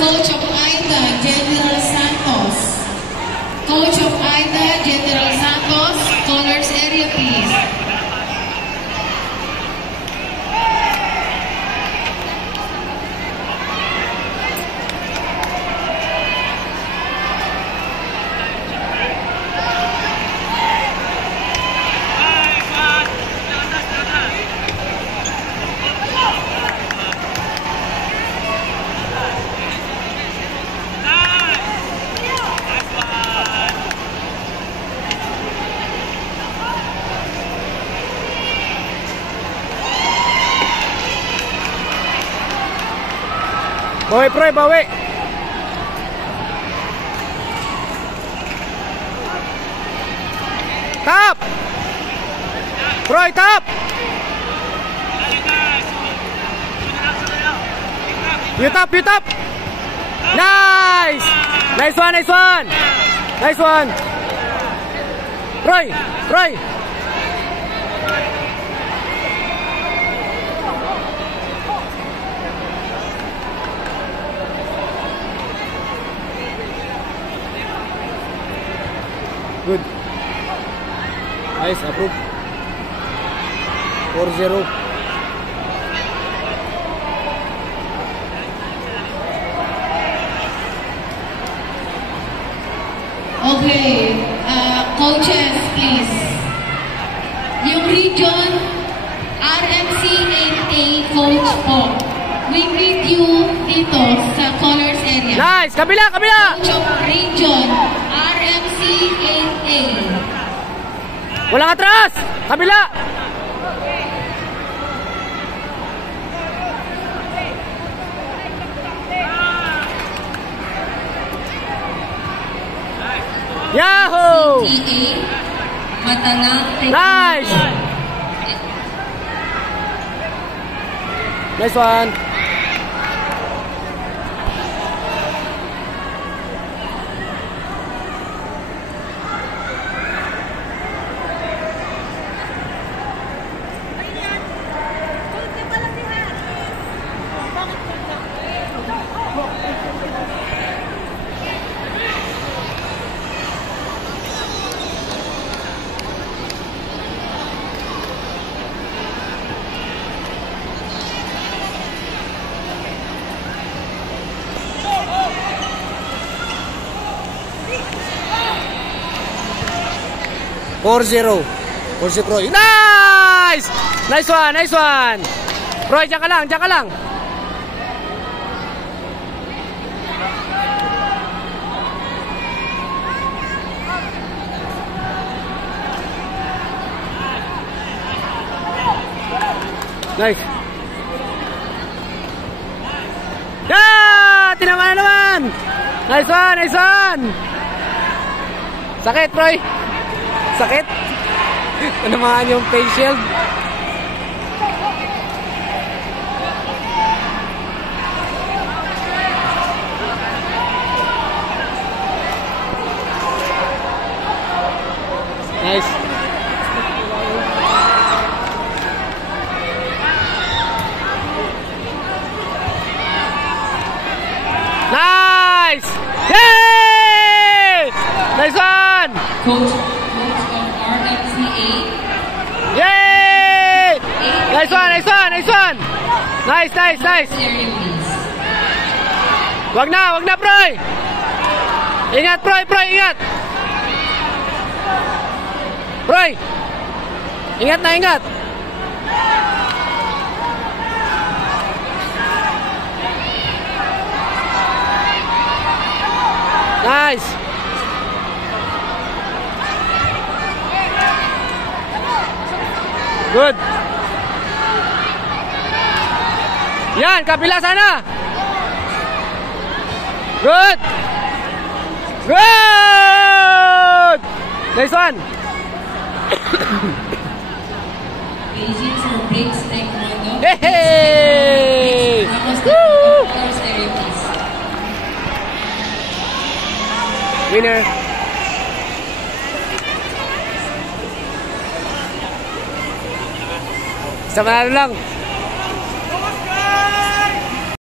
coach of AIDA, General Santos. Coach of AIDA, General Santos, colors area please. Bawi, Proy, bawi. Tap. Proy, tap. You tap, you tap. Nice. Nice one, nice one. Nice one. Proy, Proy. Good. Nice, approve. 4-0. Okay, coaches please. Yung region RMC 8A coach po. We greet you dito sa colors area. Nice, kabila, kabila. Coach of region RMC 8A. Walang atras. Kabila. Yahoo! CTA Matalang. Nice. Nice one. Four-zero. Proy. Nice! Nice one, nice one. Proy, diyan ka lang, diyan ka lang. Nice. Yeah! Tinaman na naman. Nice one, nice one. Sakit, Proy. Sakit. Tinamaan yung face shield. Nice. Nice! Yay! Nice one! Coach of RMCA. Yay! Nice one, nice one, nice one! Nice, nice, nice! Wag na, Proy! Ingat, Proy, ingat! Proy! Ingat na, ingat! Nice! Good! Yan, kapila sana! Good! Good! Nice one! Hey! Woo! Winner! Isa manalo lang.